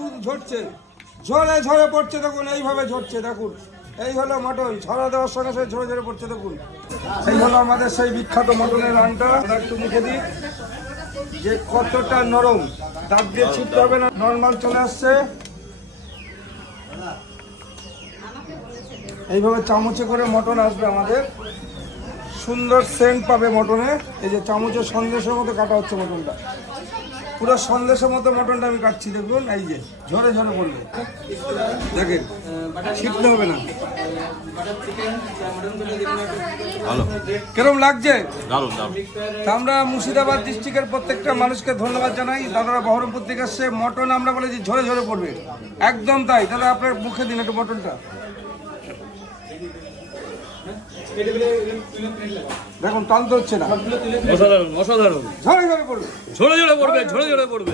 শুধু ঝরছে, ঝরে ঝরে পড়ছে দেখুন, এইভাবে ঝরছে দেখুন। এই হলো মটন, ছড়া দেওয়ার সঙ্গে সঙ্গে ঝরে ঝরে পড়ছে দেখুন। এই হলো আমাদের সেই বিখ্যাত মটনের রানটা। একটু মুখে দিই যে কতটা নরম, দাঁত দিয়ে ছিটতে হবে না, নর্মাল চলে আসছে। এইভাবে চামচে করে মটন আসবে আমাদের, সুন্দর সেন্ট পাবে মটনে। এই যে চামচের সন্দেশের মতো কাটা হচ্ছে মটনটা, পুরো সন্দেশের মতো মটনটা আমি কাটছি দেখুন। এই যে ঝরে ঝরে পড়বে দেখেন, ছিটতে হবে না। কিরম লাগছে? তা আমরা মুর্শিদাবাদ ডিস্ট্রিক্টের প্রত্যেকটা মানুষকে ধন্যবাদ জানাই। দাদারা বহরমপুর থেকে আসছে, মটন আমরা বলে যে ঝরে ঝরে পড়বে, একদম তাই। দাদা আপনার মুখে দিন একটু মটনটা দেখুন, টানতে হচ্ছে না, অসাধারণ অসাধারণ, ঝরে ঝরে পড়বে, ঝরে ঝরে পড়বে, ঝরে ঝরে পড়বে।